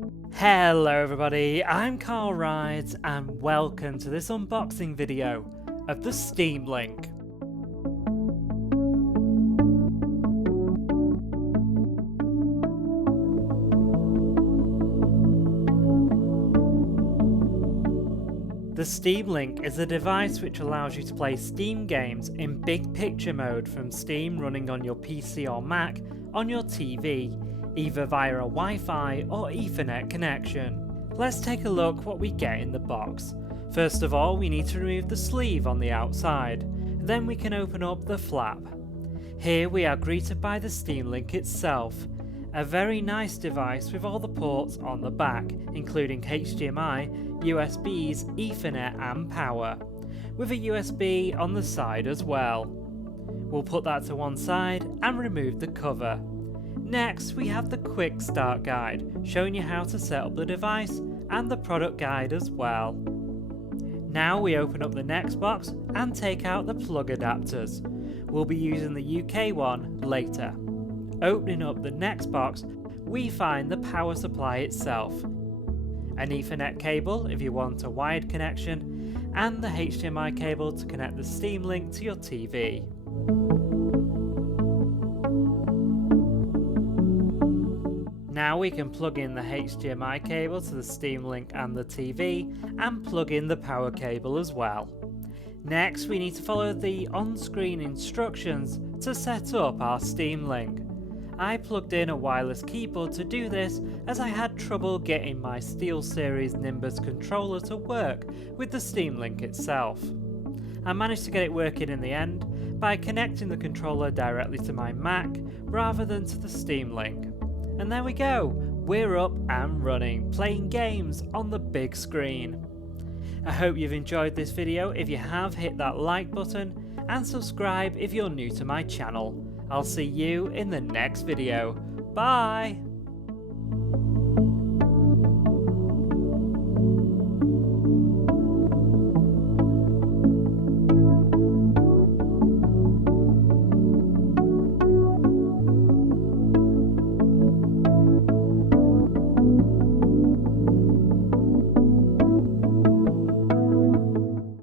Hello everybody, I'm Carl Rides and welcome to this unboxing video of the Steam Link. The Steam Link is a device which allows you to play Steam games in big picture mode from Steam running on your PC or Mac on your TV, either via a Wi-Fi or Ethernet connection. Let's take a look what we get in the box. First of all, we need to remove the sleeve on the outside, then we can open up the flap. Here we are greeted by the Steam Link itself, a very nice device with all the ports on the back, including HDMI, USBs, Ethernet and power, with a USB on the side as well. We'll put that to one side and remove the cover. Next we have the quick start guide, showing you how to set up the device and the product guide as well. Now we open up the next box and take out the plug adapters. We'll be using the UK one later. Opening up the next box, we find the power supply itself, an Ethernet cable if you want a wired connection, and the HDMI cable to connect the Steam Link to your TV. Now we can plug in the HDMI cable to the Steam Link and the TV, and plug in the power cable as well. Next we need to follow the on-screen instructions to set up our Steam Link. I plugged in a wireless keyboard to do this as I had trouble getting my SteelSeries Nimbus controller to work with the Steam Link itself. I managed to get it working in the end by connecting the controller directly to my Mac rather than to the Steam Link. And there we go, we're up and running, playing games on the big screen. I hope you've enjoyed this video. If you have, hit that like button and subscribe if you're new to my channel. I'll see you in the next video. Bye!